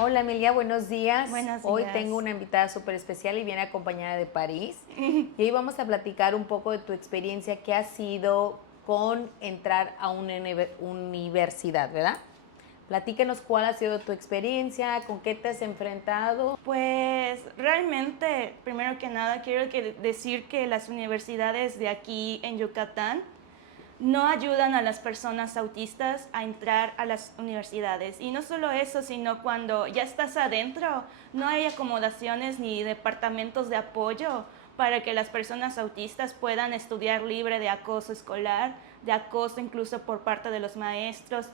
Hola Emilia, buenos días. Buenos Hoy días. tengo una invitada súper especial y viene acompañada de París. Y hoy vamos a platicar un poco de tu experiencia, qué ha sido con entrar a una universidad, ¿verdad? Platícanos cuál ha sido tu experiencia, con qué te has enfrentado. Pues realmente, primero que nada, decir que las universidades de aquí en Yucatán no ayudan a las personas autistas a entrar a las universidades. Y no solo eso, sino cuando ya estás adentro, no hay acomodaciones ni departamentos de apoyo para que las personas autistas puedan estudiar libre de acoso escolar, de acoso incluso por parte de los maestros,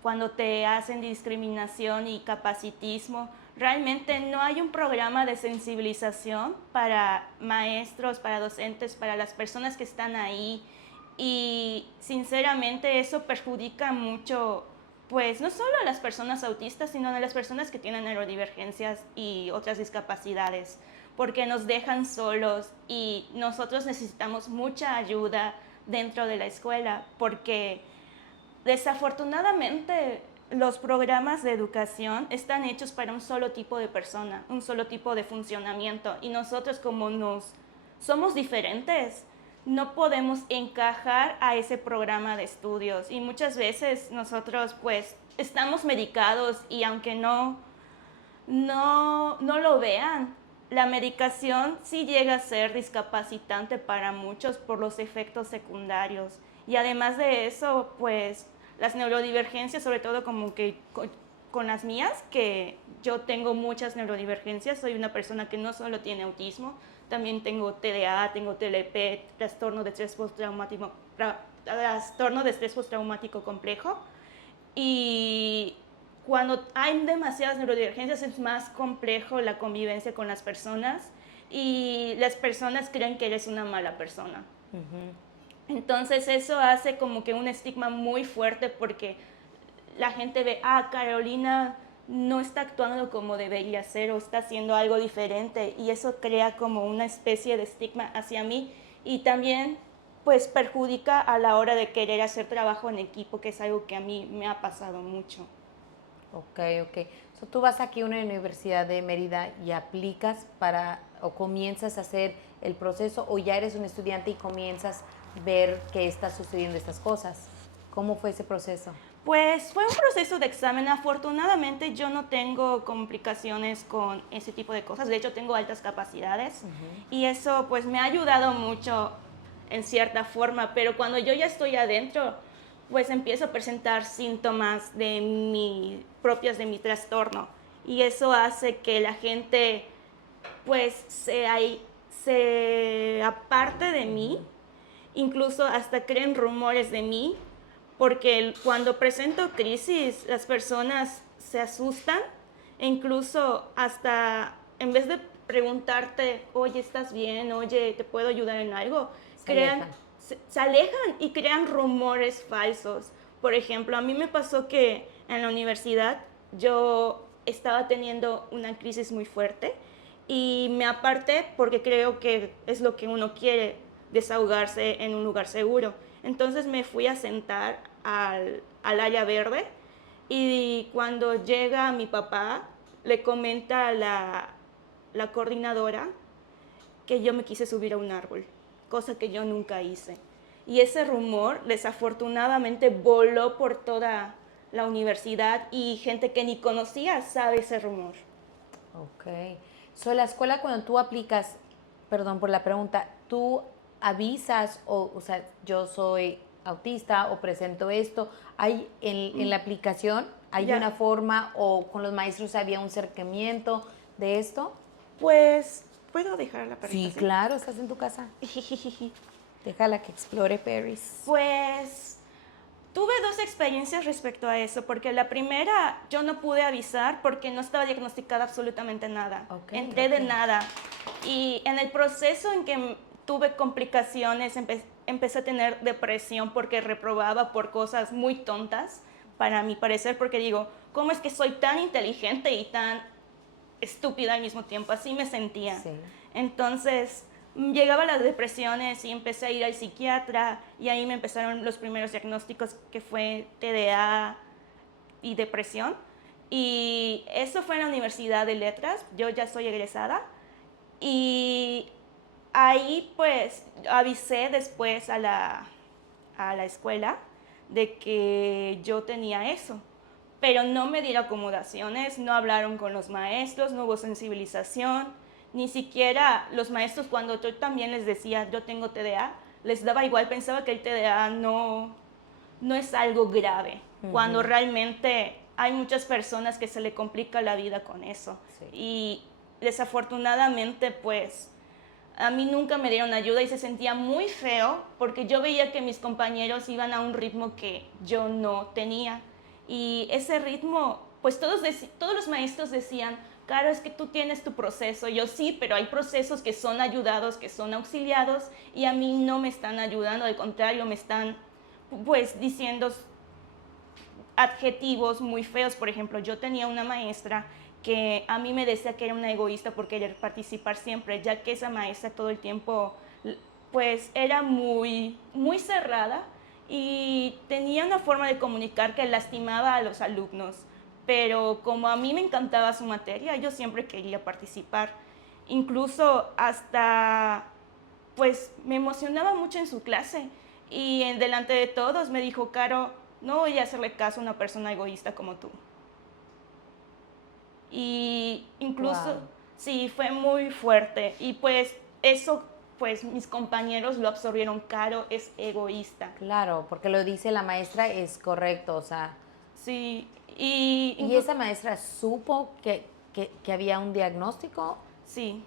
cuando te hacen discriminación y capacitismo. Realmente no hay un programa de sensibilización para maestros, para docentes, para las personas que están ahí. Y sinceramente eso perjudica mucho, pues no solo a las personas autistas, sino a las personas que tienen neurodivergencias y otras discapacidades, porque nos dejan solos y nosotros necesitamos mucha ayuda dentro de la escuela, porque desafortunadamente los programas de educación están hechos para un solo tipo de persona, un solo tipo de funcionamiento, y nosotros como nos somos diferentes, no podemos encajar a ese programa de estudios, y muchas veces nosotros pues estamos medicados y aunque no lo vean, la medicación sí llega a ser discapacitante para muchos por los efectos secundarios. Y además de eso, pues las neurodivergencias, sobre todo como que con las mías, que yo tengo muchas neurodivergencias, soy una persona que no solo tiene autismo, también tengo TDA, tengo TLP, trastorno de estrés postraumático complejo. Y cuando hay demasiadas neurodivergencias es más complejo la convivencia con las personas y las personas creen que eres una mala persona. Entonces eso hace como que un estigma muy fuerte porque la gente ve, Carolina no está actuando como debería ser o está haciendo algo diferente, y eso crea como una especie de estigma hacia mí y también pues perjudica a la hora de querer hacer trabajo en equipo, que es algo que a mí me ha pasado mucho. Ok, ok. So, tú vas aquí a una universidad de Mérida y aplicas para, o comienzas a hacer el proceso, o ya eres un estudiante y comienzas a ver que está sucediendo estas cosas. ¿Cómo fue ese proceso? Pues fue un proceso de examen. Afortunadamente yo no tengo complicaciones con ese tipo de cosas. De hecho, tengo altas capacidades y eso pues me ha ayudado mucho en cierta forma. Pero cuando yo ya estoy adentro, pues empiezo a presentar síntomas propios de mi trastorno. Y eso hace que la gente pues se aparte de mí, incluso hasta creen rumores de mí, porque cuando presento crisis las personas se asustan e incluso hasta en vez de preguntarte, oye, ¿estás bien? Oye, ¿te puedo ayudar en algo? Se alejan. Se alejan y crean rumores falsos. Por ejemplo, a mí me pasó que en la universidad yo estaba teniendo una crisis muy fuerte y me aparté porque creo que es lo que uno quiere, desahogarse en un lugar seguro. Entonces me fui a sentar al área verde y cuando llega mi papá le comenta a la coordinadora que yo me quise subir a un árbol, cosa que yo nunca hice. Y ese rumor desafortunadamente voló por toda la universidad y gente que ni conocía sabe ese rumor. Ok. So, la escuela cuando tú aplicas, perdón por la pregunta, tú avisas o sea, yo soy autista o presento esto, ¿hay en la aplicación, hay una Ya, forma o con los maestros había un acercamiento de esto? pues, ¿puedo dejar la perrita Sí, así? claro, estás en tu casa. Déjala que explore Paris. Pues tuve dos experiencias respecto a eso, porque la primera yo no pude avisar porque no estaba diagnosticada absolutamente nada. Ok, Entré de ok. nada. Y en el proceso en que tuve complicaciones, empecé a tener depresión porque reprobaba por cosas muy tontas, para mi parecer, porque digo, ¿cómo es que soy tan inteligente y tan estúpida al mismo tiempo? Así me sentía. Sí. Entonces llegaba las depresiones y empecé a ir al psiquiatra y ahí me empezaron los primeros diagnósticos, que fue TDA y depresión. Y eso fue en la Universidad de Letras, yo ya soy egresada. Y ahí pues avisé después a la escuela de que yo tenía eso, pero no me dieron acomodaciones, no hablaron con los maestros, no hubo sensibilización, ni siquiera los maestros cuando yo también les decía yo tengo TDA, les daba igual, pensaba que el TDA no es algo grave, cuando realmente hay muchas personas que se le complica la vida con eso. Sí. Y desafortunadamente pues a mí nunca me dieron ayuda y se sentía muy feo porque yo veía que mis compañeros iban a un ritmo que yo no tenía. Y ese ritmo, pues todos los maestros decían, Caro, es que tú tienes tu proceso. Yo sí, pero hay procesos que son ayudados, que son auxiliados y a mí no me están ayudando, al contrario, me están pues diciendo adjetivos muy feos. Por ejemplo, yo tenía una maestra que a mí me decía que era una egoísta por querer participar siempre, ya que esa maestra todo el tiempo pues era muy cerrada y tenía una forma de comunicar que lastimaba a los alumnos. Pero como a mí me encantaba su materia, yo siempre quería participar. Incluso hasta pues me emocionaba mucho en su clase y en delante de todos me dijo, Caro, no voy a hacerle caso a una persona egoísta como tú. Y incluso, Wow. sí, fue muy fuerte. Y pues eso, pues mis compañeros lo absorbieron, Caro es egoísta. Claro, porque lo dice la maestra, es correcto, o sea, Sí, ¿y esa maestra supo que había un diagnóstico? sí,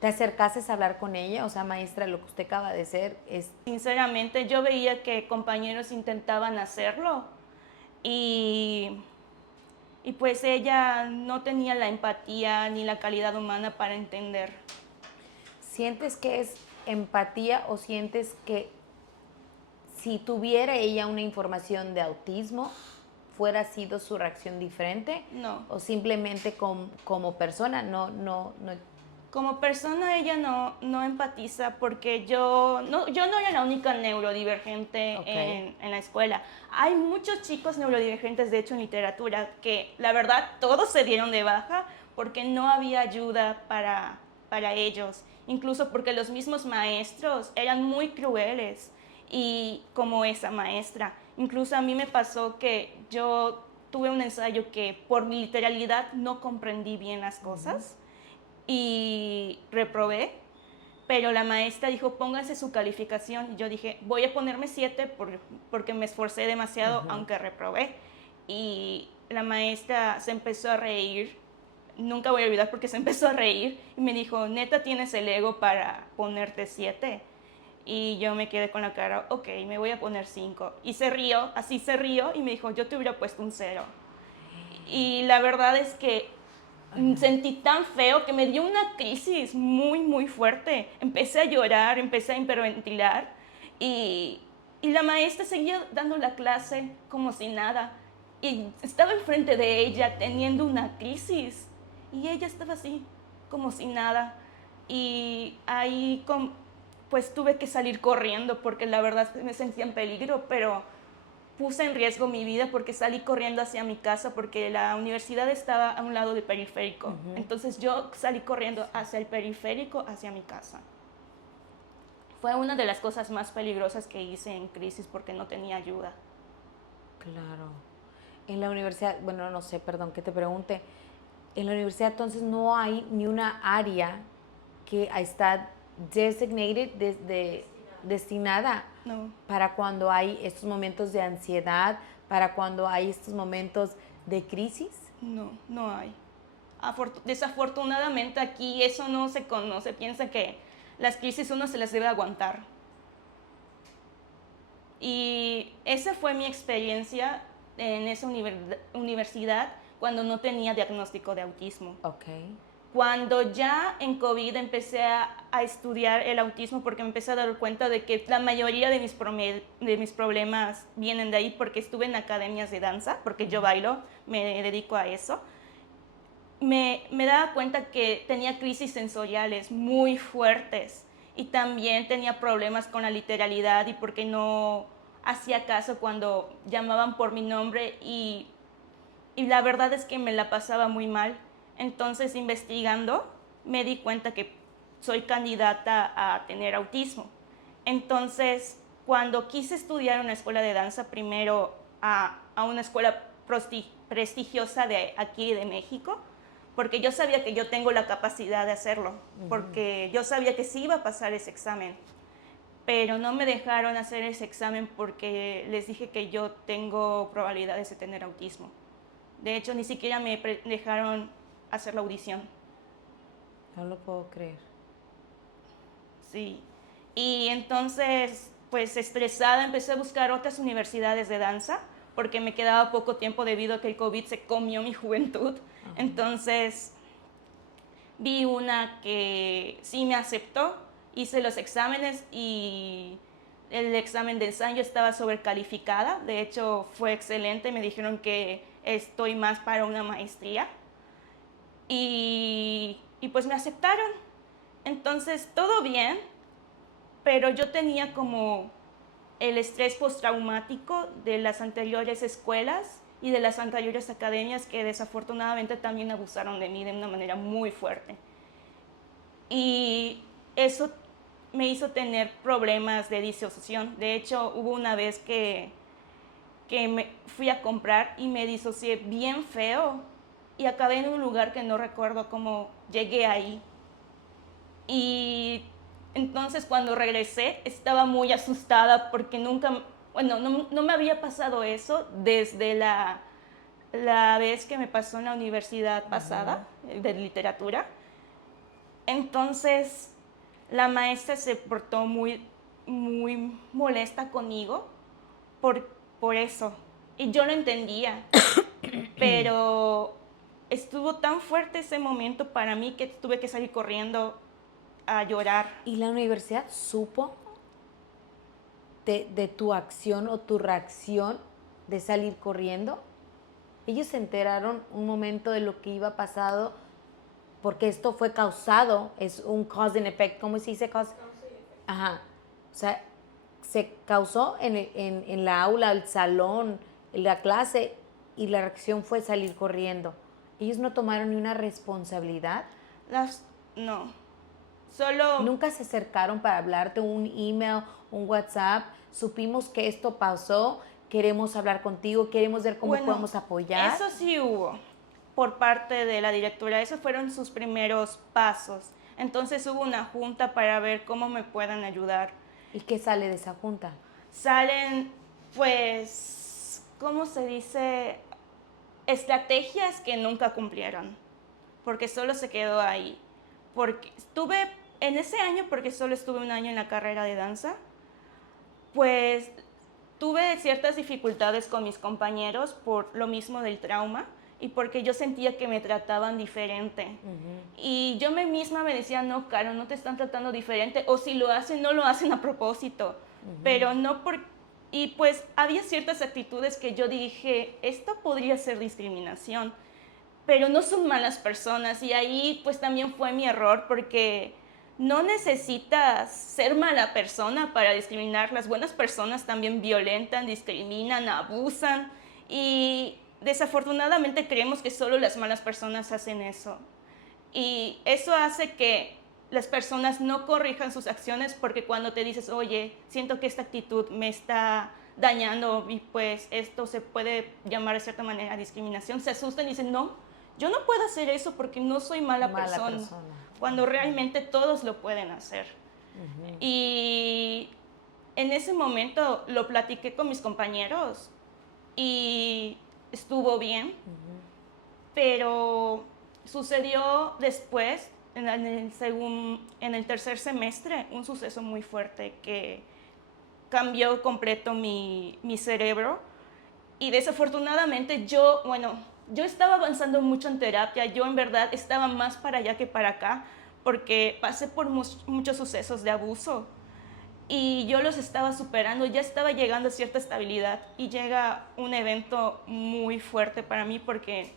¿Te acercaste a hablar con ella? O sea, maestra, lo que usted acaba de hacer es... sinceramente yo veía que compañeros intentaban hacerlo y pues ella no tenía la empatía ni la calidad humana para entender. ¿Sientes que es empatía o sientes que si tuviera ella una información de autismo, fuera sido su reacción diferente? No. ¿O simplemente como persona no? Como persona ella no empatiza porque yo no era la única neurodivergente Ok. en la escuela. Hay muchos chicos neurodivergentes, de hecho, en literatura, que la verdad todos se dieron de baja porque no había ayuda para ellos. Incluso porque los mismos maestros eran muy crueles y como esa maestra. Incluso a mí me pasó que yo tuve un ensayo que por mi literalidad no comprendí bien las cosas y reprobé, pero la maestra dijo, pónganse su calificación. Y yo dije, voy a ponerme 7 porque me esforcé demasiado, aunque reprobé. Y la maestra se empezó a reír, nunca voy a olvidar porque se empezó a reír y me dijo, neta, tienes el ego para ponerte 7. Y yo me quedé con la cara, ok, me voy a poner 5. Y se rió, así se rió y me dijo, yo te hubiera puesto un 0. Y la verdad es que sentí tan feo que me dio una crisis muy fuerte. Empecé a llorar, empecé a hiperventilar y, la maestra seguía dando la clase como si nada. Y estaba enfrente de ella teniendo una crisis y ella estaba así, como si nada. Y ahí pues tuve que salir corriendo porque la verdad me sentía en peligro, pero puse en riesgo mi vida porque salí corriendo hacia mi casa porque la universidad estaba a un lado del periférico. Entonces yo salí corriendo hacia el periférico, hacia mi casa. Fue una de las cosas más peligrosas que hice en crisis porque no tenía ayuda. Claro. En la universidad, bueno, no sé, perdón que te pregunte, en la universidad entonces no hay ni una área que está designated, destinada No, para cuando hay estos momentos de ansiedad, para cuando hay estos momentos de crisis. no hay. Desafortunadamente aquí eso no se conoce. Piensa que las crisis uno se las debe aguantar. Y esa fue mi experiencia en esa universidad cuando no tenía diagnóstico de autismo. Ok. Cuando ya en COVID empecé a estudiar el autismo porque me empecé a dar cuenta de que la mayoría de mis problemas vienen de ahí porque estuve en academias de danza, porque yo bailo, me dedico a eso. Me daba cuenta que tenía crisis sensoriales muy fuertes y también tenía problemas con la literalidad y porque no hacía caso cuando llamaban por mi nombre y y la verdad es que me la pasaba muy mal. Entonces, investigando, me di cuenta que soy candidata a tener autismo. Entonces, cuando quise estudiar en una escuela de danza, primero a una escuela prestigiosa de aquí de México, porque yo sabía que yo tengo la capacidad de hacerlo, porque yo sabía que sí iba a pasar ese examen, pero no me dejaron hacer ese examen porque les dije que yo tengo probabilidades de tener autismo. De hecho, ni siquiera me dejaron hacer la audición. No lo puedo creer. Sí. Y entonces, pues estresada, empecé a buscar otras universidades de danza porque me quedaba poco tiempo debido a que el COVID se comió mi juventud. Ajá. Entonces, vi una que sí me aceptó, hice los exámenes y el examen de ensayo estaba sobrecalificada. De hecho, fue excelente. Me dijeron que estoy más para una maestría. Y pues me aceptaron. Entonces, todo bien, pero yo tenía como el estrés postraumático de las anteriores escuelas y de las anteriores academias que desafortunadamente también abusaron de mí de una manera muy fuerte. Y eso me hizo tener problemas de disociación. De hecho, hubo una vez que me fui a comprar y me disocié bien feo y acabé en un lugar que no recuerdo cómo llegué ahí. Y entonces cuando regresé estaba muy asustada porque nunca, bueno, no me había pasado eso desde la vez que me pasó en la universidad pasada de literatura. Entonces la maestra se portó muy molesta conmigo por eso. Y yo lo entendía, pero estuvo tan fuerte ese momento para mí que tuve que salir corriendo a llorar. ¿Y la universidad supo de tu acción o tu reacción de salir corriendo? Ellos se enteraron un momento de lo que iba pasado, porque esto fue causado, es un cause and effect, ¿cómo se dice? Ajá, o sea, se causó en la aula, el salón, en la clase, y la reacción fue salir corriendo. Ellos no tomaron ni una responsabilidad. No, solo... Nunca se acercaron para hablarte, un email, un WhatsApp. Supimos que esto pasó, queremos hablar contigo, queremos ver cómo podemos apoyar. Eso sí hubo por parte de la directora, esos fueron sus primeros pasos. Entonces hubo una junta para ver cómo me puedan ayudar. ¿Y qué sale de esa junta? Salen, pues, ¿cómo se dice? Estrategias que nunca cumplieron, porque solo se quedó ahí. Porque estuve en ese año, porque solo estuve un año en la carrera de danza, pues tuve ciertas dificultades con mis compañeros por lo mismo del trauma y porque yo sentía que me trataban diferente. Y yo misma me decía, no, Caro, no te están tratando diferente, o si lo hacen, no lo hacen a propósito, pero no por... Y pues había ciertas actitudes que yo dije, esto podría ser discriminación, pero no son malas personas, y ahí pues también fue mi error, porque no necesitas ser mala persona para discriminar. Las buenas personas también violentan, discriminan, abusan, y desafortunadamente creemos que solo las malas personas hacen eso. Y eso hace que las personas no corrijan sus acciones, porque cuando te dices, oye, siento que esta actitud me está dañando y pues esto se puede llamar de cierta manera discriminación, se asustan y dicen, no, yo no puedo hacer eso porque no soy mala persona. Cuando realmente todos lo pueden hacer. Y en ese momento lo platiqué con mis compañeros y estuvo bien, pero sucedió después, en el tercer semestre, un suceso muy fuerte que cambió completo mi cerebro. Y desafortunadamente yo estaba avanzando mucho en terapia, yo en verdad estaba más para allá que para acá, porque pasé por muchos sucesos de abuso y yo los estaba superando, ya estaba llegando a cierta estabilidad, y llega un evento muy fuerte para mí porque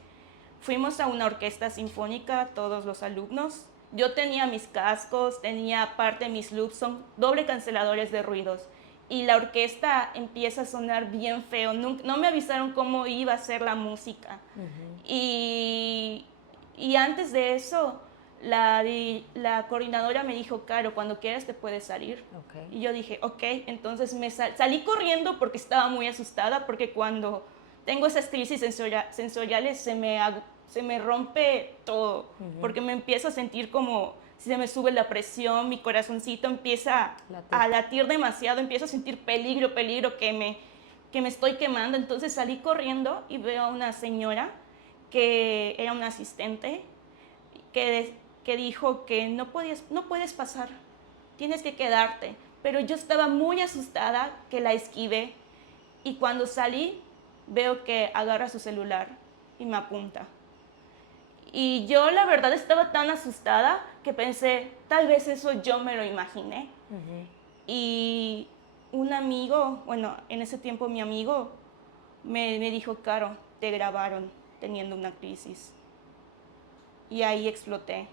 fuimos a una orquesta sinfónica, todos los alumnos. Yo tenía mis cascos, tenía aparte mis loops, son doble canceladores de ruidos, y la orquesta empieza a sonar bien feo. No me avisaron cómo iba a ser la música. Y antes de eso, la coordinadora me dijo, Caro, cuando quieras te puedes salir. Y yo dije, ok, entonces salí corriendo porque estaba muy asustada, porque cuando tengo esas crisis sensoriales se me rompe todo, porque me empiezo a sentir como si se me sube la presión, mi corazoncito empieza a latir demasiado, empiezo a sentir peligro, que me estoy quemando. Entonces salí corriendo y veo a una señora que era una asistente que dijo que no puedes pasar, tienes que quedarte. Pero yo estaba muy asustada que la esquivé, y cuando salí veo que agarra su celular y me apunta. Y yo la verdad estaba tan asustada que pensé, tal vez eso yo me lo imaginé. Y un amigo, bueno, en ese tiempo mi amigo, me dijo, Caro, te grabaron teniendo una crisis. Y ahí exploté.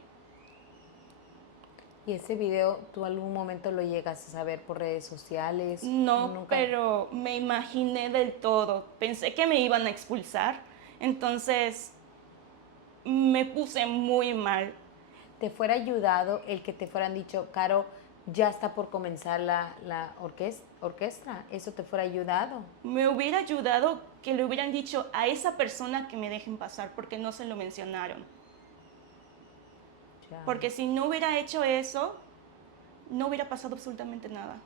¿Y ese video tú algún momento lo llegas a saber por redes sociales? No, ¿Nunca? pero me imaginé del todo. Pensé que me iban a expulsar, entonces me puse muy mal. ¿Te fuera ayudado el que te fueran dicho, Caro, ya está por comenzar la orquesta? ¿Eso te fuera ayudado? Me hubiera ayudado que le hubieran dicho a esa persona que me dejen pasar, porque no se lo mencionaron. Ya. Porque si no hubiera hecho eso, no hubiera pasado absolutamente nada.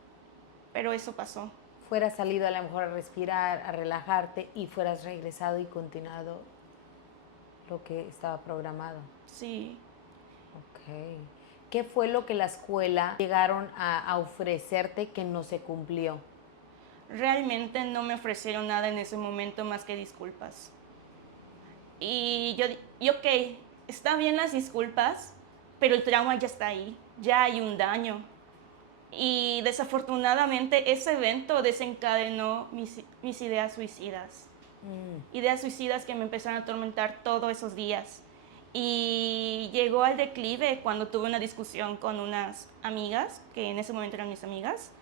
Pero eso pasó. Fueras salido a lo mejor a respirar, a relajarte y fueras regresado y continuado lo que estaba programado. Sí. Ok. ¿Qué fue lo que la escuela llegaron a ofrecerte que no se cumplió? Realmente no me ofrecieron nada en ese momento más que disculpas. Y ok, está bien las disculpas, pero el trauma ya está ahí, ya hay un daño. Y desafortunadamente ese evento desencadenó mis ideas suicidas. Ideas suicidas que me empezaron a atormentar todos esos días. Y llegó al declive cuando tuve una discusión con unas amigas, que en ese momento eran mis amigas.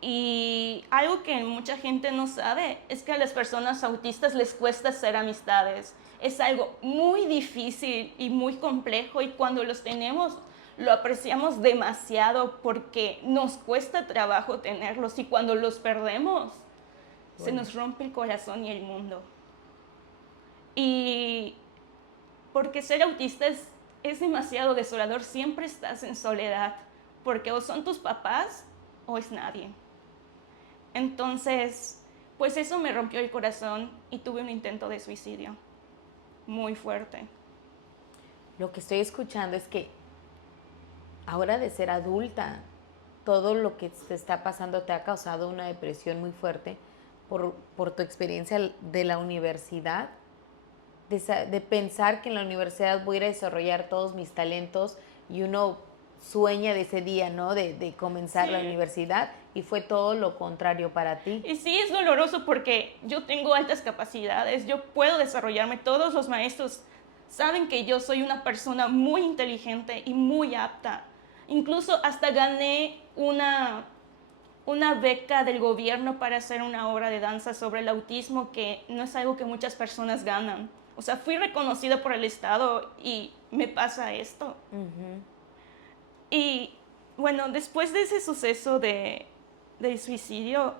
Y algo que mucha gente no sabe es que a las personas autistas les cuesta hacer amistades. Es algo muy difícil y muy complejo, y cuando los tenemos lo apreciamos demasiado porque nos cuesta trabajo tenerlos, y cuando los perdemos se nos rompe el corazón y el mundo. Y porque ser autista es demasiado desolador, siempre estás en soledad, porque o son tus papás o es nadie. Entonces, pues eso me rompió el corazón y tuve un intento de suicidio muy fuerte. Lo que estoy escuchando es que ahora de ser adulta, todo lo que te está pasando te ha causado una depresión muy fuerte por tu experiencia de la universidad, de pensar que en la universidad voy a ir a desarrollar todos mis talentos, y uno sueña de ese día, ¿no? De comenzar la universidad, y fue todo lo contrario para ti. Y sí, es doloroso porque yo tengo altas capacidades, yo puedo desarrollarme, todos los maestros saben que yo soy una persona muy inteligente y muy apta. Incluso hasta gané una beca del gobierno para hacer una obra de danza sobre el autismo, que no es algo que muchas personas ganan. O sea, fui reconocida por el Estado y me pasa esto. Y bueno, después de ese suceso del suicidio,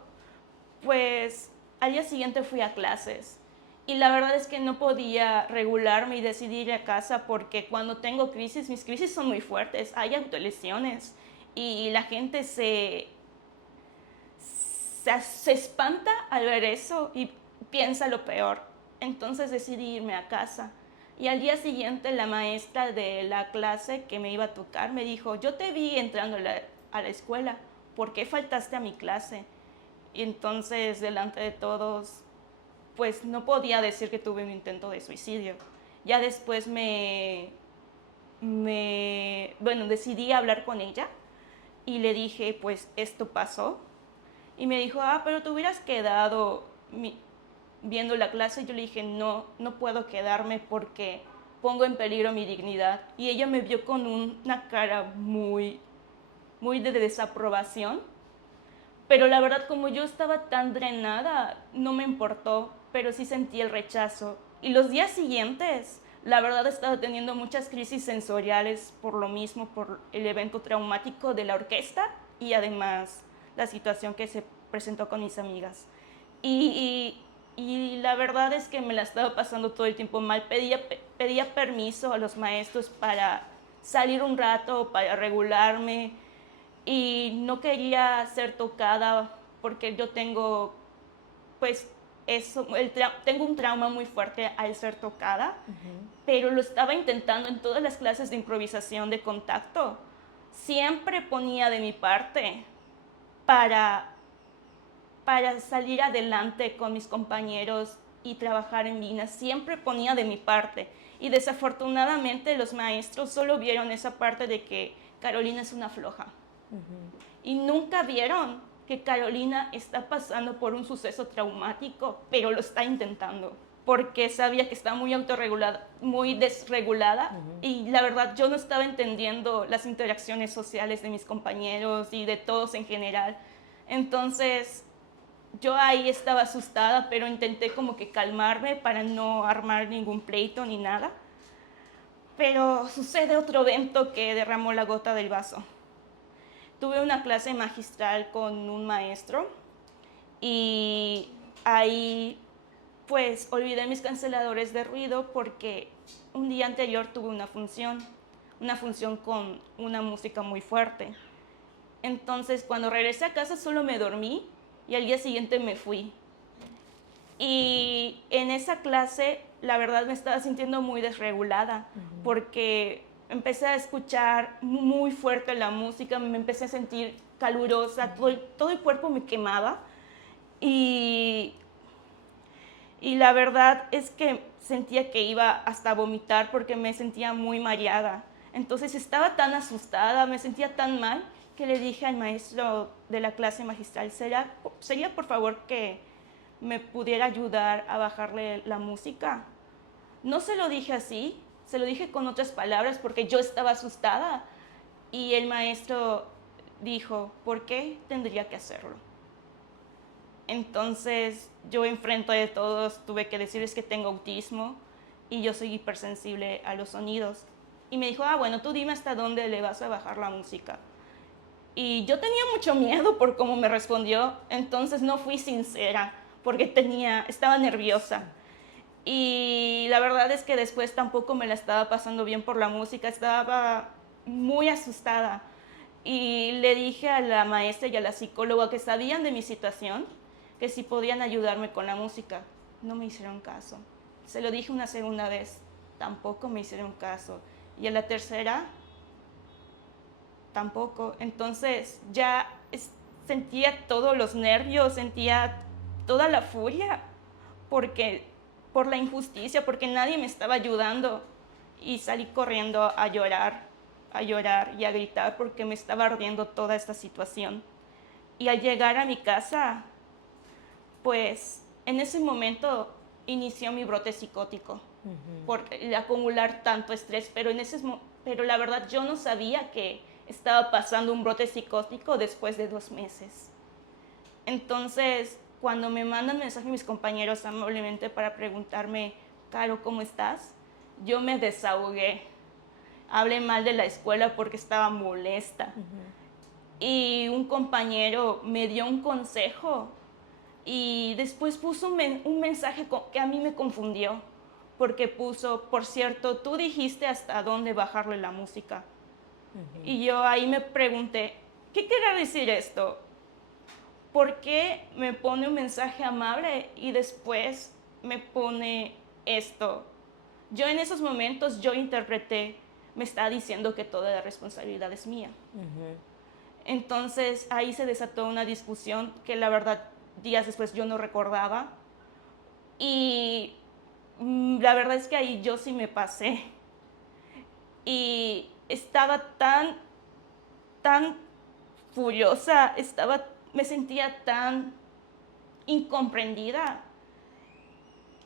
pues al día siguiente fui a clases. Y la verdad es que no podía regularme y decidí ir a casa, porque cuando tengo crisis, mis crisis son muy fuertes, hay autolesiones y la gente se espanta al ver eso y piensa lo peor. Entonces decidí irme a casa. Y al día siguiente la maestra de la clase que me iba a tocar me dijo, yo te vi entrando a la escuela, ¿por qué faltaste a mi clase? Y entonces, delante de todos, pues no podía decir que tuve un intento de suicidio. Ya después decidí hablar con ella y le dije, pues esto pasó. Y me dijo, pero te hubieras quedado viendo la clase. Yo le dije, no puedo quedarme porque pongo en peligro mi dignidad. Y ella me vio con una cara muy, muy de desaprobación, Pero la verdad, como yo estaba tan drenada, no me importó, pero sí sentí el rechazo. Y los días siguientes, la verdad, estaba teniendo muchas crisis sensoriales por lo mismo, por el evento traumático de la orquesta y además la situación que se presentó con mis amigas. Y la verdad es que me la estaba pasando todo el tiempo mal. Pedía permiso a los maestros para salir un rato, para regularme, y no quería ser tocada porque yo tengo, pues, tengo un trauma muy fuerte al ser tocada, pero lo estaba intentando en todas las clases de improvisación de contacto. Siempre ponía de mi parte para, para salir adelante con mis compañeros y trabajar en Vina. Siempre ponía de mi parte. Y desafortunadamente los maestros solo vieron esa parte de que Carolina es una floja. Y nunca vieron que Carolina está pasando por un suceso traumático, pero lo está intentando, porque sabía que estaba muy autorregulada, muy desregulada, y la verdad yo no estaba entendiendo las interacciones sociales de mis compañeros y de todos en general. Entonces yo ahí estaba asustada, pero intenté como que calmarme para no armar ningún pleito ni nada. Pero sucede otro evento que derramó la gota del vaso. Tuve una clase magistral con un maestro y ahí pues olvidé mis canceladores de ruido porque un día anterior tuve una función con una música muy fuerte. Entonces cuando regresé a casa solo me dormí y al día siguiente me fui. Y en esa clase la verdad me estaba sintiendo muy desregulada porque empecé a escuchar muy fuerte la música, me empecé a sentir calurosa, todo el cuerpo me quemaba y, y la verdad es que sentía que iba hasta a vomitar porque me sentía muy mareada. Entonces estaba tan asustada, me sentía tan mal que le dije al maestro de la clase magistral, ¿sería por favor que me pudiera ayudar a bajarle la música? No se lo dije así, se lo dije con otras palabras porque yo estaba asustada. Y el maestro dijo, ¿por qué tendría que hacerlo? Entonces yo enfrente de todos tuve que decirles que tengo autismo y yo soy hipersensible a los sonidos. Y me dijo, bueno, tú dime hasta dónde le vas a bajar la música. Y yo tenía mucho miedo por cómo me respondió, entonces no fui sincera porque estaba nerviosa. Y la verdad es que después tampoco me la estaba pasando bien por la música, estaba muy asustada. Y le dije a la maestra y a la psicóloga que sabían de mi situación, que si podían ayudarme con la música. No me hicieron caso. Se lo dije una segunda vez, tampoco me hicieron caso. Y a la tercera, tampoco. Entonces ya sentía todos los nervios, sentía toda la furia por la injusticia, porque nadie me estaba ayudando. Y salí corriendo a llorar y a gritar porque me estaba ardiendo toda esta situación. Y al llegar a mi casa, pues en ese momento inició mi brote psicótico por el acumular tanto estrés, pero la verdad yo no sabía que estaba pasando un brote psicótico después de 2 meses. Entonces, cuando me mandan mensaje mis compañeros amablemente para preguntarme, Caro, ¿cómo estás? Yo me desahogué. Hablé mal de la escuela porque estaba molesta. Y un compañero me dio un consejo y después puso un mensaje que a mí me confundió, porque puso, por cierto, tú dijiste hasta dónde bajarle la música. Y yo ahí me pregunté, ¿qué quiere decir esto? ¿Por qué me pone un mensaje amable y después me pone esto? Yo en esos momentos yo interpreté, me está diciendo que toda la responsabilidad es mía. Entonces ahí se desató una discusión que la verdad días después yo no recordaba y la verdad es que ahí yo sí me pasé y estaba tan furiosa, me sentía tan incomprendida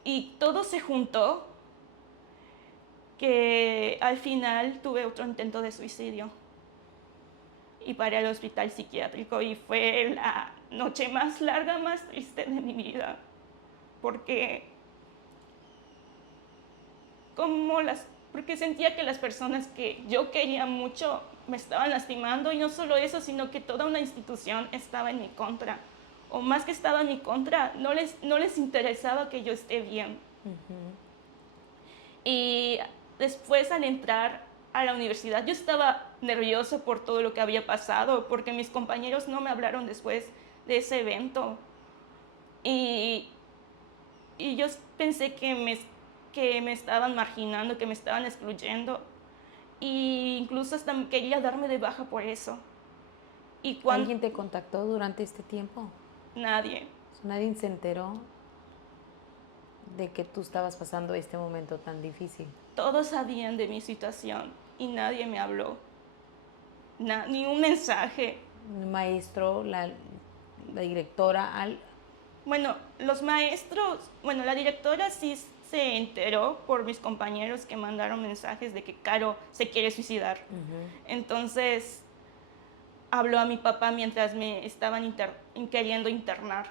y todo se juntó que al final tuve otro intento de suicidio y paré al hospital psiquiátrico y fue noche más larga, más triste de mi vida, porque porque sentía que las personas que yo quería mucho me estaban lastimando, y no solo eso, sino que toda una institución estaba en mi contra, o más que estaba en mi contra, no les interesaba que yo esté bien. Y después, al entrar a la universidad, yo estaba nervioso por todo lo que había pasado, porque mis compañeros no me hablaron después de ese evento. Y yo pensé que me estaban marginando, que me estaban excluyendo. E incluso hasta quería darme de baja por eso. Y ¿Alguien te contactó durante este tiempo? Nadie. ¿Nadie se enteró de que tú estabas pasando este momento tan difícil? Todos sabían de mi situación y nadie me habló. Ni un mensaje. ¿El maestro, la directora? Bueno, los maestros, la directora sí se enteró por mis compañeros que mandaron mensajes de que Caro se quiere suicidar. Entonces habló a mi papá mientras me estaban queriendo internar.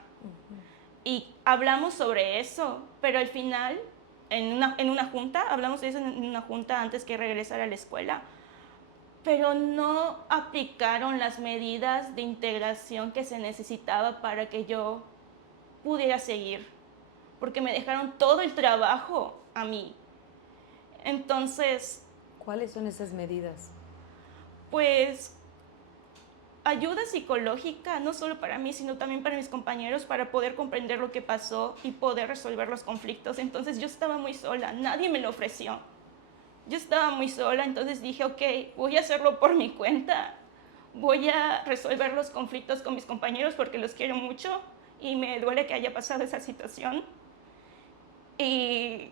Y hablamos sobre eso, pero al final, en una junta, hablamos de eso en una junta antes que regresar a la escuela, pero no aplicaron las medidas de integración que se necesitaba para que yo pudiera seguir, porque me dejaron todo el trabajo a mí. Entonces, ¿cuáles son esas medidas? Pues ayuda psicológica, no solo para mí, sino también para mis compañeros, para poder comprender lo que pasó y poder resolver los conflictos. Entonces yo estaba muy sola, nadie me lo ofreció. Yo estaba muy sola, entonces dije, ok, voy a hacerlo por mi cuenta. Voy a resolver los conflictos con mis compañeros porque los quiero mucho y me duele que haya pasado esa situación. Y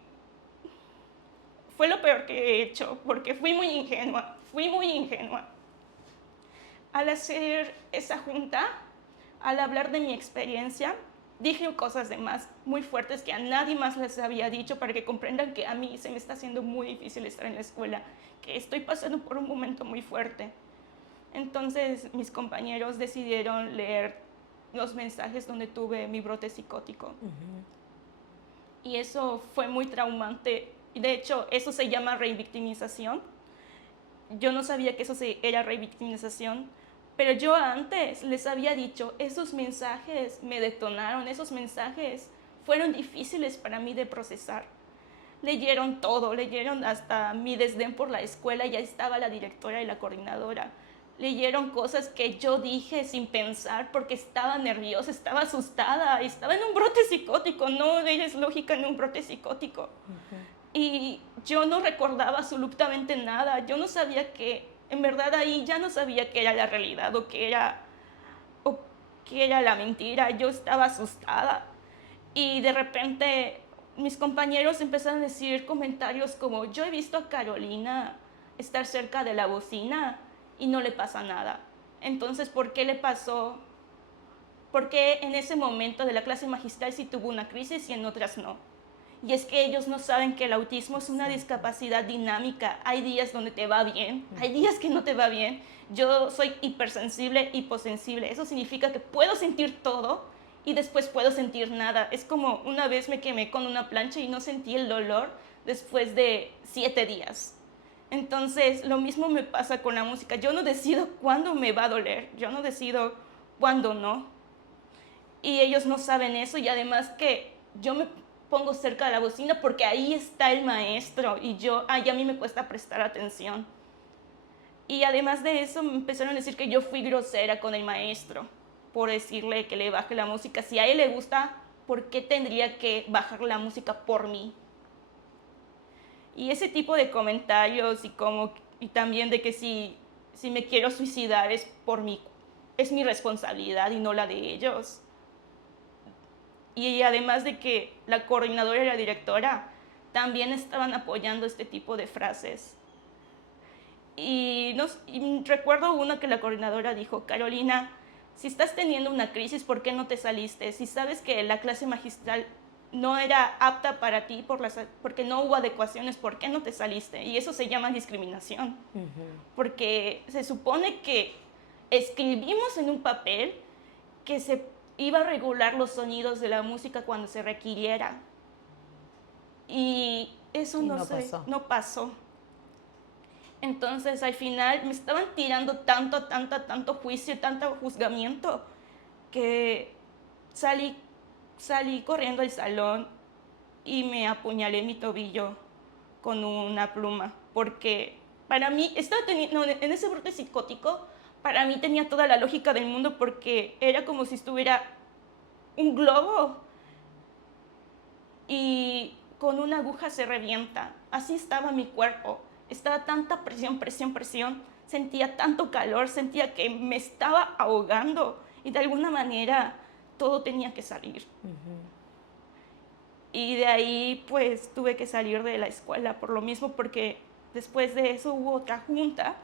fue lo peor que he hecho, porque fui muy ingenua. Al hacer esa junta, al hablar de mi experiencia, dije cosas de más muy fuertes que a nadie más les había dicho, para que comprendan que a mí se me está haciendo muy difícil estar en la escuela, que estoy pasando por un momento muy fuerte. Entonces mis compañeros decidieron leer los mensajes donde tuve mi brote psicótico. Y eso fue muy traumante. Y de hecho, eso se llama revictimización. Yo no sabía que eso era revictimización, pero yo antes les había dicho, esos mensajes me detonaron, esos mensajes fueron difíciles para mí de procesar. Leyeron todo, leyeron hasta mi desdén por la escuela, ya estaba la directora y la coordinadora. Leyeron cosas que yo dije sin pensar porque estaba nerviosa, estaba asustada, estaba en un brote psicótico, no es lógica en un brote psicótico. Y yo no recordaba absolutamente nada, yo no sabía que, en verdad ahí ya no sabía qué era la realidad o qué era la mentira, yo estaba asustada. Y de repente mis compañeros empezaron a decir comentarios como, yo he visto a Carolina estar cerca de la bocina y no le pasa nada. Entonces, ¿por qué le pasó? ¿Por qué en ese momento de la clase magistral sí tuvo una crisis y en otras no? Y es que ellos no saben que el autismo es una discapacidad dinámica. Hay días donde te va bien, hay días que no te va bien. Yo soy hipersensible, hiposensible. Eso significa que puedo sentir todo y después puedo sentir nada. Es como una vez me quemé con una plancha y no sentí el dolor después de 7 días. Entonces, lo mismo me pasa con la música. Yo no decido cuándo me va a doler, yo no decido cuándo no. Y ellos no saben eso, y además que yo me pongo cerca de la bocina porque ahí está el maestro y a mí me cuesta prestar atención. Y además de eso me empezaron a decir que yo fui grosera con el maestro por decirle que le baje la música. Si a él le gusta, ¿por qué tendría que bajar la música por mí? Y ese tipo de comentarios y también de que si me quiero suicidar es mi responsabilidad y no la de ellos. Y además de que la coordinadora y la directora también estaban apoyando este tipo de frases. Y recuerdo uno que la coordinadora dijo, Carolina, si estás teniendo una crisis, ¿por qué no te saliste? Si sabes que la clase magistral no era apta para ti porque no hubo adecuaciones, ¿por qué no te saliste? Y eso se llama discriminación. Porque se supone que escribimos en un papel que se iba a regular los sonidos de la música cuando se requiriera. Y eso Y no no sé, pasó. no pasó. Entonces al final me estaban tirando tanto juicio, tanto juzgamiento, que salí corriendo al salón y me apuñalé mi tobillo con una pluma, porque para mí, en ese brote psicótico, para mí tenía toda la lógica del mundo, porque era como si estuviera un globo y con una aguja se revienta. Así estaba mi cuerpo. Estaba tanta presión. Sentía tanto calor, sentía que me estaba ahogando y de alguna manera todo tenía que salir. Y de ahí pues tuve que salir de la escuela por lo mismo, porque después de eso hubo otra junta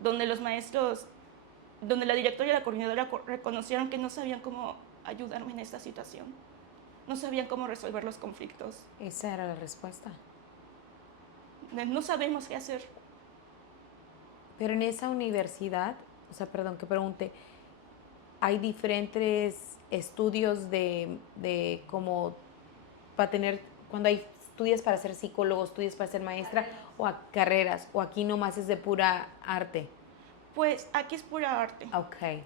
donde los maestros, donde la directora y la coordinadora reconocieron que no sabían cómo ayudarme en esta situación. No sabían cómo resolver los conflictos. Esa era la respuesta. No sabemos qué hacer. Pero en esa universidad, o sea, perdón que pregunte, hay diferentes estudios de cómo para tener, cuando hay estudias para ser psicólogo, estudias para ser maestra, o a carreras, o aquí nomás es de pura arte. Pues aquí es pura arte. Ok.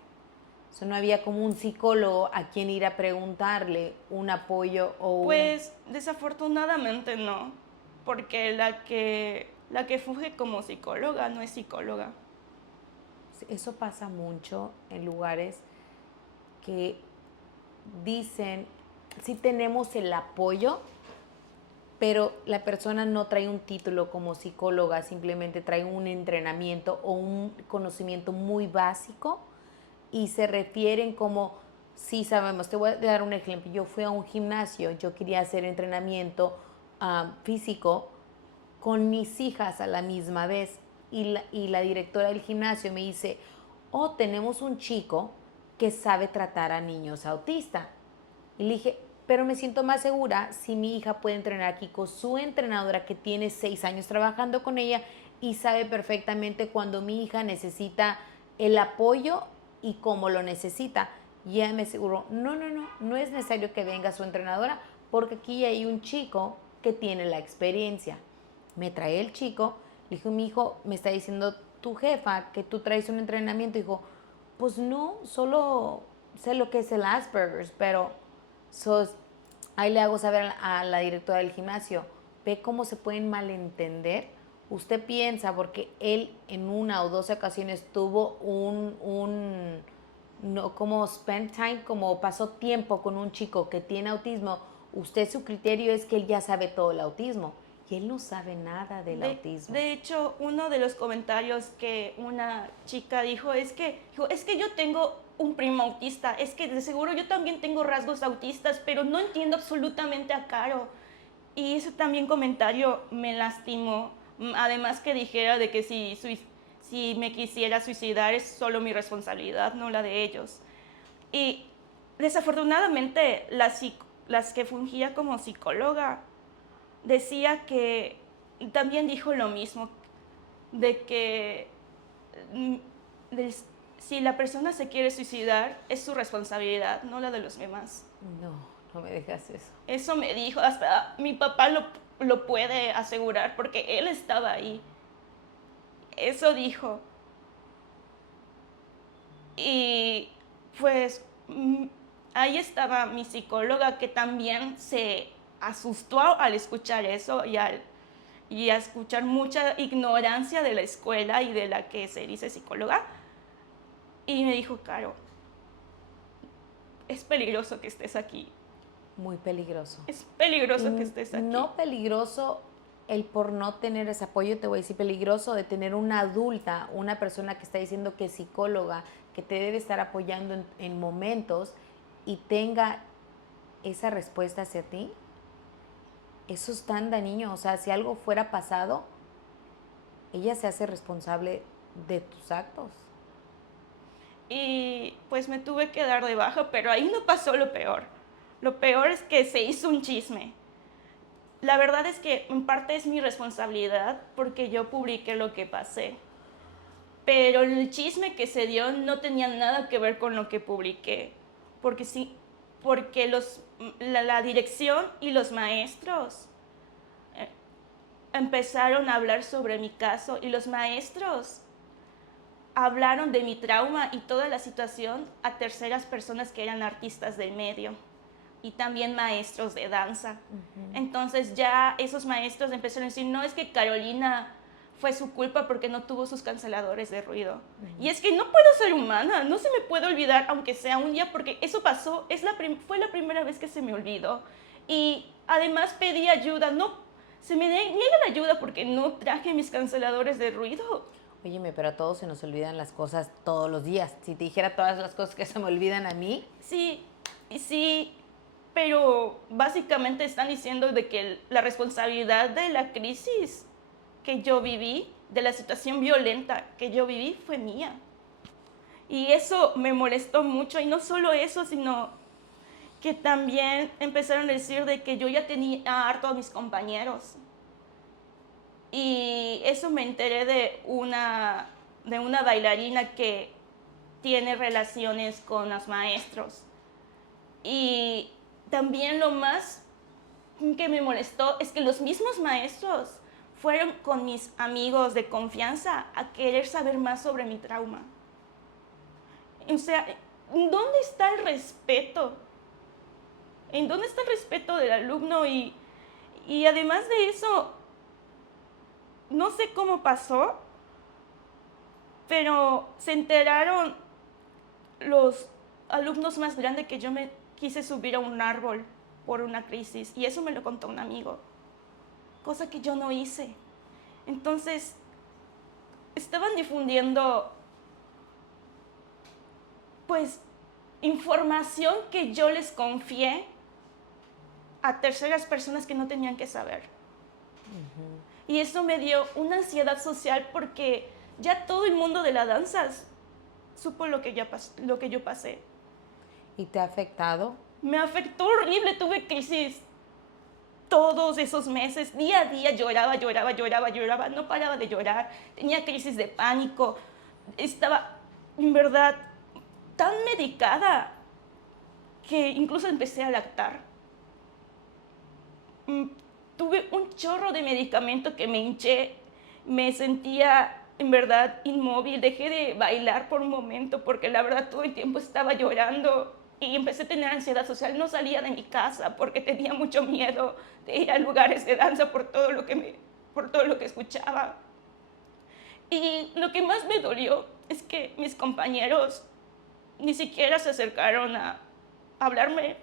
So, no había como un psicólogo a quien ir a preguntarle un apoyo o Pues desafortunadamente no, porque la que funge como psicóloga no es psicóloga. Eso pasa mucho en lugares que dicen, sí tenemos el apoyo, pero la persona no trae un título como psicóloga, simplemente trae un entrenamiento o un conocimiento muy básico y se refieren como, sí sabemos, te voy a dar un ejemplo, yo fui a un gimnasio, yo quería hacer entrenamiento físico con mis hijas a la misma vez y la directora del gimnasio me dice, oh, tenemos un chico que sabe tratar a niños autistas. Y le dije, pero me siento más segura si mi hija puede entrenar aquí con su entrenadora que tiene 6 años trabajando con ella y sabe perfectamente cuando mi hija necesita el apoyo y cómo lo necesita. Y ella me aseguró, no es necesario que venga su entrenadora porque aquí hay un chico que tiene la experiencia. Me trae el chico, le dijo, mi hijo, me está diciendo tu jefa que tú traes un entrenamiento. Dijo, pues no, solo sé lo que es el Asperger's, pero ahí le hago saber a la directora del gimnasio, ve cómo se pueden malentender. Usted piensa, porque él en una o dos ocasiones tuvo no, como spend time, como pasó tiempo con un chico que tiene autismo, usted su criterio es que él ya sabe todo el autismo y él no sabe nada del autismo. De hecho, uno de los comentarios que una chica dijo es que yo tengo un primo autista, es que de seguro yo también tengo rasgos autistas, pero no entiendo absolutamente a Caro. Y ese también comentario me lastimó, además que dijera de que si me quisiera suicidar es solo mi responsabilidad, no la de ellos. Y desafortunadamente las que fungía como psicóloga decía que también dijo lo mismo, de que mm, si la persona se quiere suicidar es su responsabilidad, no la de los demás. No me dejas eso. Eso me dijo, hasta mi papá lo puede asegurar porque él estaba ahí. Eso dijo. Y pues ahí estaba mi psicóloga, que también se asustó al escuchar eso y a escuchar mucha ignorancia de la escuela y de la que se dice psicóloga. Y me dijo, Caro, es peligroso que estés aquí. Muy peligroso. Es peligroso que estés aquí. No peligroso el por no tener ese apoyo, te voy a decir peligroso de tener una adulta, una persona que está diciendo que es psicóloga, que te debe estar apoyando en momentos y tenga esa respuesta hacia ti. Eso es tan dañino. O sea, si algo fuera pasado, ella se hace responsable de tus actos. Y pues me tuve que dar de baja, pero ahí no pasó lo peor. Lo peor es que se hizo un chisme. La verdad es que en parte es mi responsabilidad porque yo publiqué lo que pasé. Pero el chisme que se dio no tenía nada que ver con lo que publiqué. Porque porque la dirección y los maestros empezaron a hablar sobre mi caso y los maestros hablaron de mi trauma y toda la situación a terceras personas que eran artistas del medio y también maestros de danza. Entonces ya esos maestros empezaron a decir, no, es que Carolina fue su culpa porque no tuvo sus canceladores de ruido. Y es que no puedo ser humana, no se me puede olvidar, aunque sea un día, porque eso pasó, fue la primera vez que se me olvidó. Y además pedí ayuda, no, se me niega la ayuda porque no traje mis canceladores de ruido. Óyeme, pero a todos se nos olvidan las cosas todos los días. Si te dijera todas las cosas que se me olvidan a mí. Sí, sí, pero básicamente están diciendo de que la responsabilidad de la crisis que yo viví, de la situación violenta que yo viví, fue mía. Y eso me molestó mucho, y no solo eso, sino que también empezaron a decir de que yo ya tenía harto a mis compañeros. Y eso me enteré de una bailarina que tiene relaciones con los maestros. Y también lo más que me molestó es que los mismos maestros fueron con mis amigos de confianza a querer saber más sobre mi trauma. O sea, ¿dónde está el respeto? ¿En dónde está el respeto del alumno? Y además de eso, no sé cómo pasó, pero se enteraron los alumnos más grandes que yo me quise subir a un árbol por una crisis, y eso me lo contó un amigo, cosa que yo no hice. Entonces, estaban difundiendo, pues, información que yo les confié a terceras personas que no tenían que saber. Y eso me dio una ansiedad social porque ya todo el mundo de la danza supo lo que yo pasé. ¿Y te ha afectado? Me afectó horrible, tuve crisis todos esos meses, día a día lloraba, no paraba de llorar, tenía crisis de pánico, estaba en verdad tan medicada que incluso empecé a lactar. Tuve un chorro de medicamento que me hinché, me sentía en verdad inmóvil, dejé de bailar por un momento porque la verdad todo el tiempo estaba llorando y empecé a tener ansiedad social, no salía de mi casa porque tenía mucho miedo de ir a lugares de danza por todo lo que escuchaba. Y lo que más me dolió es que mis compañeros ni siquiera se acercaron a hablarme.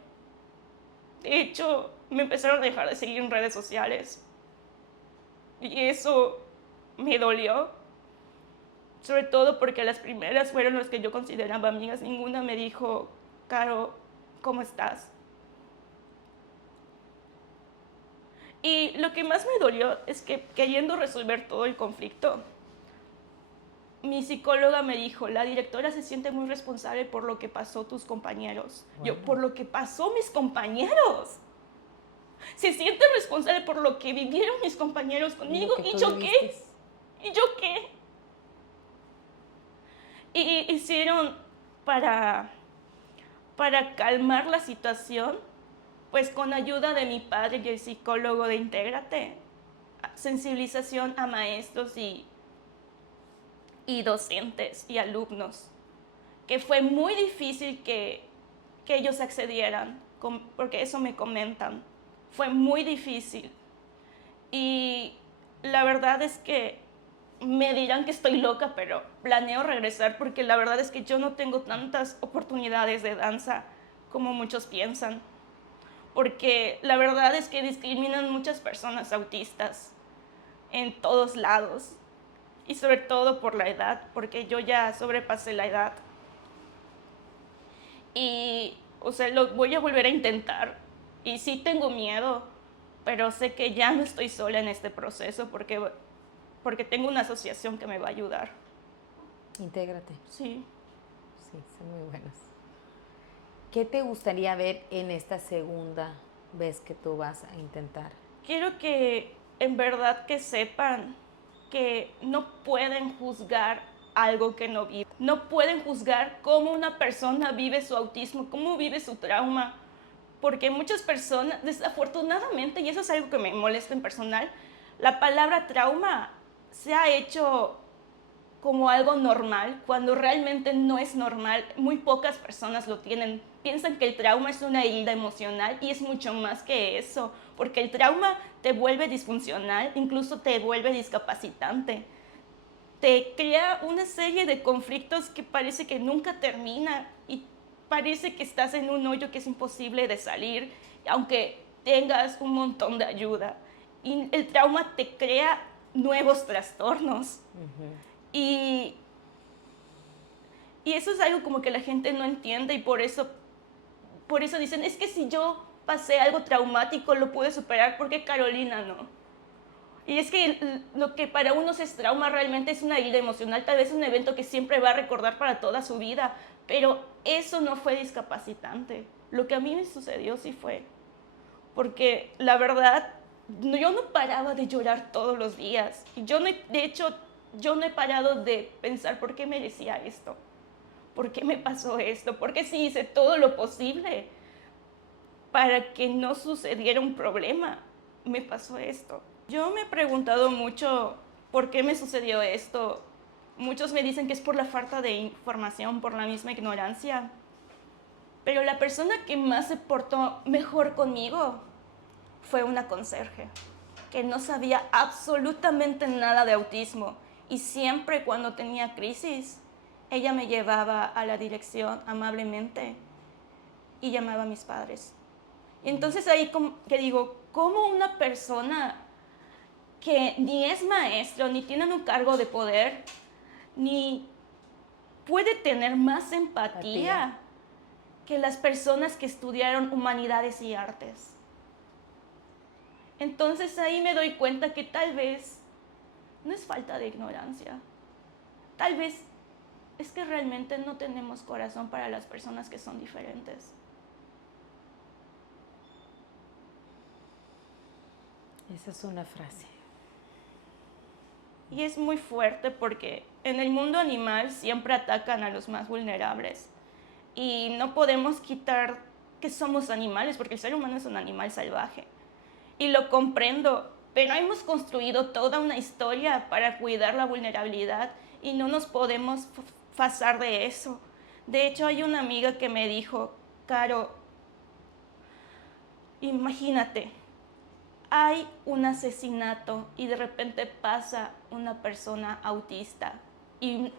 De hecho, me empezaron a dejar de seguir en redes sociales. Y eso me dolió. Sobre todo porque las primeras fueron las que yo consideraba amigas. Ninguna me dijo, Caro, ¿cómo estás? Y lo que más me dolió es que, queriendo resolver todo el conflicto, mi psicóloga me dijo, la directora se siente muy responsable por lo que pasó tus compañeros. Bueno. Yo, ¿por lo que pasó mis compañeros? Se siente responsable por lo que vivieron mis compañeros conmigo. ¿Y yo qué? ¿Y yo qué? Y hicieron para calmar la situación, pues con ayuda de mi padre y el psicólogo de Intégrate, sensibilización a maestros y docentes y alumnos, que fue muy difícil que ellos accedieran, porque eso me comentan, fue muy difícil. Y la verdad es que me dirán que estoy loca, pero planeo regresar porque la verdad es que yo no tengo tantas oportunidades de danza como muchos piensan, porque la verdad es que discriminan muchas personas autistas en todos lados. Y sobre todo por la edad, porque yo ya sobrepasé la edad. Y, o sea, lo voy a volver a intentar. Y sí tengo miedo, pero sé que ya no estoy sola en este proceso porque tengo una asociación que me va a ayudar. Intégrate. Sí. Sí, son muy buenos. ¿Qué te gustaría ver en esta segunda vez que tú vas a intentar? Quiero que en verdad que sepan que no pueden juzgar algo que no vive. No pueden juzgar cómo una persona vive su autismo, cómo vive su trauma, porque muchas personas, desafortunadamente, y eso es algo que me molesta en personal, la palabra trauma se ha hecho como algo normal, cuando realmente no es normal. Muy pocas personas lo tienen. Piensan que el trauma es una herida emocional y es mucho más que eso, porque el trauma te vuelve disfuncional, incluso te vuelve discapacitante. Te crea una serie de conflictos que parece que nunca termina y parece que estás en un hoyo que es imposible de salir, aunque tengas un montón de ayuda. Y el trauma te crea nuevos trastornos. Y, y eso es algo como que la gente no entiende y por eso dicen, es que si yo pasé algo traumático lo pude superar, ¿por qué Carolina no? Y es que lo que para unos es trauma realmente es una herida emocional, tal vez un evento que siempre va a recordar para toda su vida, pero eso no fue discapacitante. Lo que a mí me sucedió sí fue, porque la verdad, yo no paraba de llorar todos los días. Y de hecho, yo no he parado de pensar por qué merecía esto, por qué me pasó esto, por qué sí hice todo lo posible para que no sucediera un problema, me pasó esto. Yo me he preguntado mucho por qué me sucedió esto. Muchos me dicen que es por la falta de información, por la misma ignorancia. Pero la persona que más se portó mejor conmigo fue una conserje, que no sabía absolutamente nada de autismo. Y siempre cuando tenía crisis, ella me llevaba a la dirección amablemente y llamaba a mis padres. Y entonces ahí que digo, ¿cómo una persona que ni es maestro, ni tiene un cargo de poder, ni puede tener más empatía que las personas que estudiaron humanidades y artes? Entonces ahí me doy cuenta que tal vez no es falta de ignorancia, tal vez es que realmente no tenemos corazón para las personas que son diferentes. Esa es una frase. Y es muy fuerte porque en el mundo animal siempre atacan a los más vulnerables. Y no podemos quitar que somos animales, porque el ser humano es un animal salvaje. Y lo comprendo, pero hemos construido toda una historia para cuidar la vulnerabilidad y no nos podemos pasar de eso. De hecho, hay una amiga que me dijo, Caro, imagínate, hay un asesinato y de repente pasa una persona autista y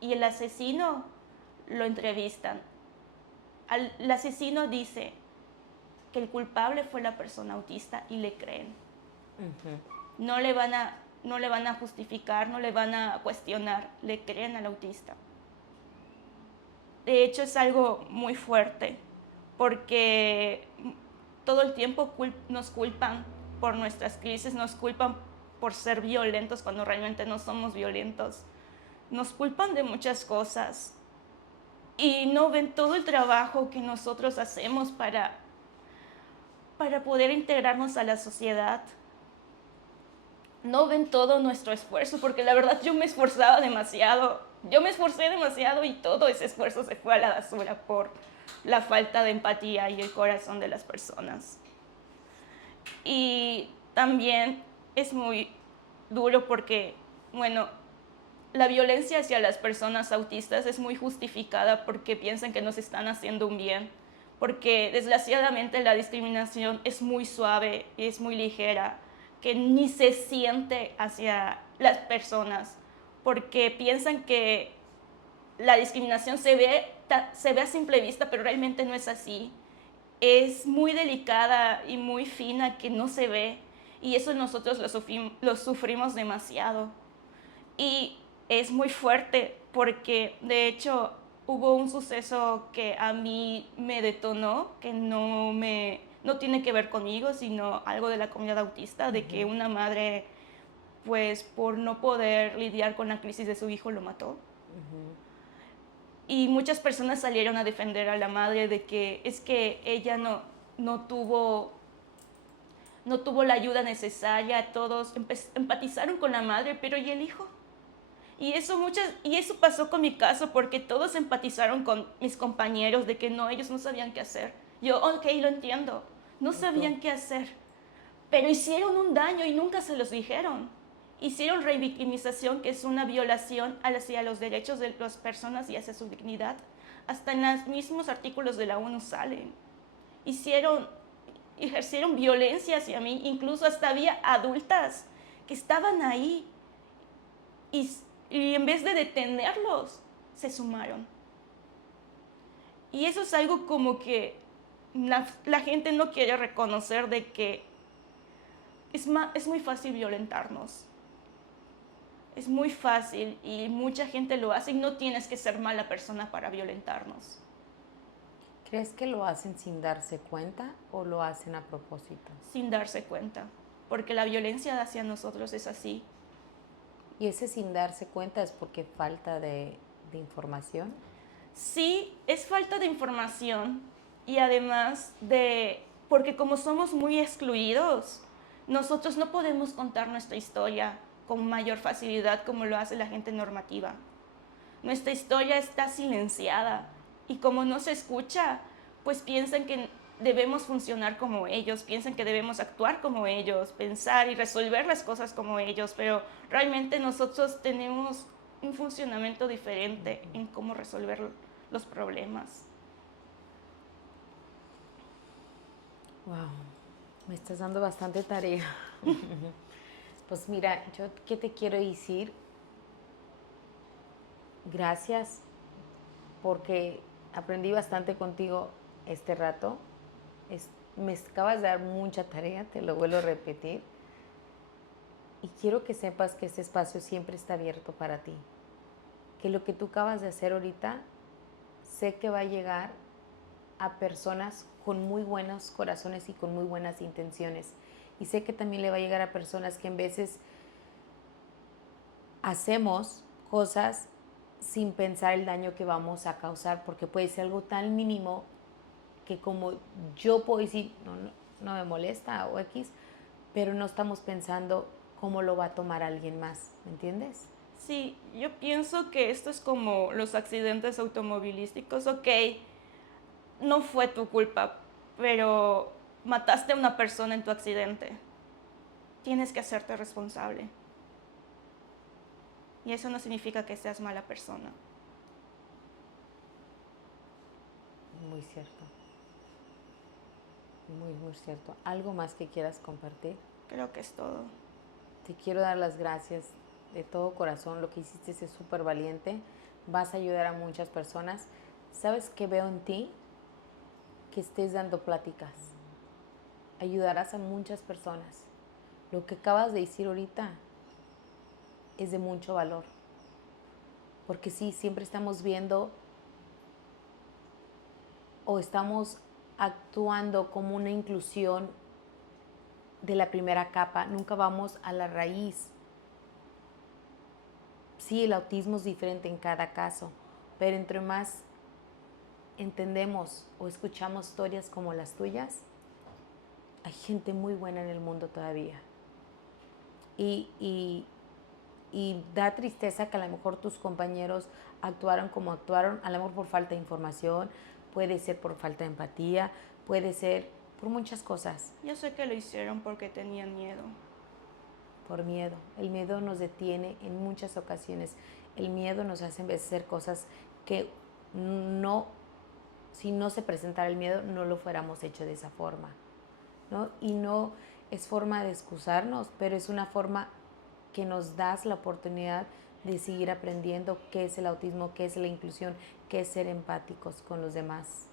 el asesino lo entrevistan. El asesino dice que el culpable fue la persona autista y le creen. No le van a justificar, no le van a cuestionar, le creen al autista. De hecho, es algo muy fuerte porque todo el tiempo nos culpan por nuestras crisis, nos culpan por ser violentos cuando realmente no somos violentos. Nos culpan de muchas cosas y no ven todo el trabajo que nosotros hacemos para poder integrarnos a la sociedad. No ven todo nuestro esfuerzo, porque la verdad yo me esforzaba demasiado. Yo me esforcé demasiado y todo ese esfuerzo se fue a la basura por la falta de empatía y el corazón de las personas. Y también es muy duro porque, bueno, la violencia hacia las personas autistas es muy justificada porque piensan que nos están haciendo un bien, porque desgraciadamente la discriminación es muy suave y es muy ligera, que ni se siente hacia las personas, porque piensan que la discriminación se ve a simple vista, pero realmente no es así. Es muy delicada y muy fina que no se ve, y eso nosotros lo sufrimos demasiado. Y es muy fuerte porque de hecho hubo un suceso que a mí me detonó, que no tiene que ver conmigo, sino algo de la comunidad autista, de que una madre, pues por no poder lidiar con la crisis de su hijo, lo mató. Y muchas personas salieron a defender a la madre de que es que ella no tuvo la ayuda necesaria. Todos empatizaron con la madre, pero ¿y el hijo? Y eso pasó con mi caso porque todos empatizaron con mis compañeros de que no, ellos no sabían qué hacer. Yo, ok, lo entiendo. No sabían qué hacer, pero hicieron un daño y nunca se los dijeron. Hicieron revictimización, que es una violación hacia los derechos de las personas y hacia su dignidad. Hasta en los mismos artículos de la ONU salen. Ejercieron violencia hacia mí, incluso hasta había adultas que estaban ahí y en vez de detenerlos, se sumaron. Y eso es algo como que la gente no quiere reconocer, de que es muy fácil violentarnos. Es muy fácil y mucha gente lo hace y no tienes que ser mala persona para violentarnos. ¿Crees que lo hacen sin darse cuenta o lo hacen a propósito? Sin darse cuenta, porque la violencia hacia nosotros es así. ¿Y ese sin darse cuenta es porque falta de información? Sí, es falta de información y además porque como somos muy excluidos, nosotros no podemos contar nuestra historia con mayor facilidad como lo hace la gente normativa. Nuestra historia está silenciada y como no se escucha, pues piensan que debemos funcionar como ellos, piensan que debemos actuar como ellos, pensar y resolver las cosas como ellos, pero realmente nosotros tenemos un funcionamiento diferente en cómo resolver los problemas. Wow, me estás dando bastante tarea. Pues mira, yo qué te quiero decir, gracias porque aprendí bastante contigo este rato. Me acabas de dar mucha tarea, te lo vuelvo a repetir. Y quiero que sepas que este espacio siempre está abierto para ti. Que lo que tú acabas de hacer ahorita, sé que va a llegar a personas con muy buenos corazones y con muy buenas intenciones. Y sé que también le va a llegar a personas que en veces hacemos cosas sin pensar el daño que vamos a causar, porque puede ser algo tan mínimo que como yo puedo decir, no me molesta o X, pero no estamos pensando cómo lo va a tomar alguien más, ¿me entiendes? Sí, yo pienso que esto es como los accidentes automovilísticos. Ok, no fue tu culpa, pero mataste a una persona en tu accidente. Tienes que hacerte responsable. Y eso no significa que seas mala persona. Muy cierto. Muy, muy cierto. ¿Algo más que quieras compartir? Creo que es todo. Te quiero dar las gracias de todo corazón. Lo que hiciste es súper valiente. Vas a ayudar a muchas personas. ¿Sabes qué veo en ti? Que estés dando pláticas. Ayudarás a muchas personas. Lo que acabas de decir ahorita es de mucho valor. Porque sí, siempre estamos viendo o estamos actuando como una inclusión de la primera capa. Nunca vamos a la raíz. Sí, el autismo es diferente en cada caso, pero entre más entendemos o escuchamos historias como las tuyas, hay gente muy buena en el mundo todavía. Y da tristeza que a lo mejor tus compañeros actuaron como actuaron, a lo mejor por falta de información, puede ser por falta de empatía, puede ser por muchas cosas. Yo sé que lo hicieron porque tenían miedo. Por miedo. El miedo nos detiene en muchas ocasiones. El miedo nos hace en vez de hacer cosas que no, si no se presentara el miedo, no lo fuéramos hecho de esa forma, ¿no? Y no es forma de excusarnos, pero es una forma que nos das la oportunidad de seguir aprendiendo qué es el autismo, qué es la inclusión, qué es ser empáticos con los demás.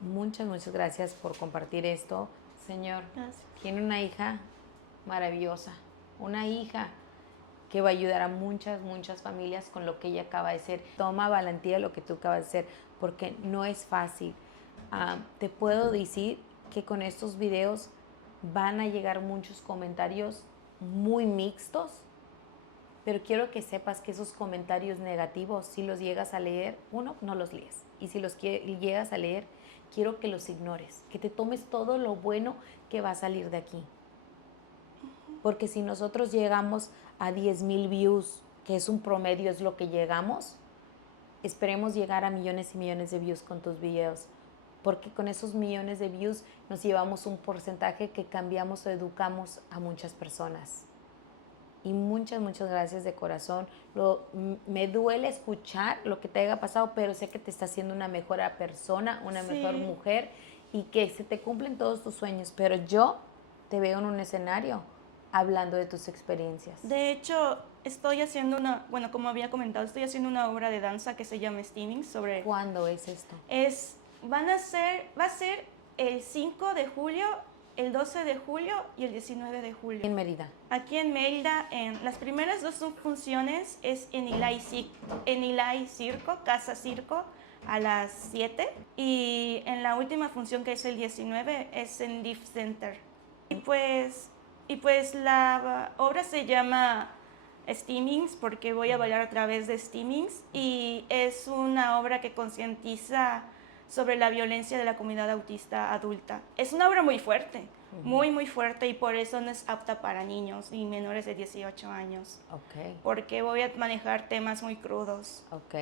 Muchas, muchas gracias por compartir esto. Señor, Gracias. tiene una hija maravillosa, una hija que va a ayudar a muchas, muchas familias con lo que ella acaba de ser. Toma valentía lo que tú acabas de hacer, porque no es fácil. Te puedo decir que con estos videos van a llegar muchos comentarios muy mixtos, pero quiero que sepas que esos comentarios negativos, si los llegas a leer, uno, no los lees. Y si los llegas a leer, quiero que los ignores, que te tomes todo lo bueno que va a salir de aquí. Porque si nosotros llegamos a 10,000 views, que es un promedio, es lo que llegamos, esperemos llegar a millones y millones de views con tus videos. porque con esos millones de views nos llevamos un porcentaje que cambiamos o educamos a muchas personas. Y muchas, muchas gracias de corazón. Me duele escuchar lo que te haya pasado, pero sé que te está haciendo una mejor persona, una mejor mujer y que se te cumplen todos tus sueños. Pero yo te veo en un escenario hablando de tus experiencias. De hecho, estoy haciendo como había comentado, estoy haciendo una obra de danza que se llama Steaming sobre... ¿Cuándo es esto? Va a ser el 5 de julio, el 12 de julio y el 19 de julio. En Mérida. Aquí en Mérida, en las primeras dos funciones es en Ilay Circo, Casa Circo, a las 7. Y en la última función, que es el 19, es en Deaf Center. Y pues la obra se llama Steamings porque voy a bailar a través de Steamings y es una obra que concientiza sobre la violencia de la comunidad autista adulta. Es una obra muy fuerte, muy fuerte, y por eso no es apta para niños y menores de 18 años. Ok. Porque voy a manejar temas muy crudos. Ok.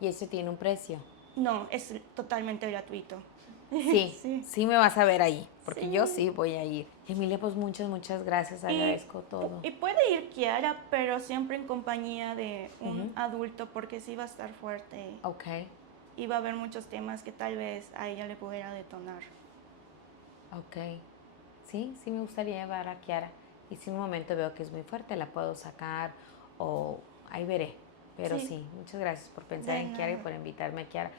¿Y eso tiene un precio? No, es totalmente gratuito. Sí me vas a ver ahí, porque yo sí voy a ir. Emilia, pues muchas, muchas gracias, agradezco todo. Y puede ir Kiara, pero siempre en compañía de un adulto, porque sí va a estar fuerte. Ok. Y va a haber muchos temas que tal vez a ella le pudiera detonar. Ok. Sí me gustaría llevar a Kiara. Y si en un momento veo que es muy fuerte, la puedo sacar o ahí veré. Pero sí, muchas gracias por pensar en Kiara y por invitarme a Kiara.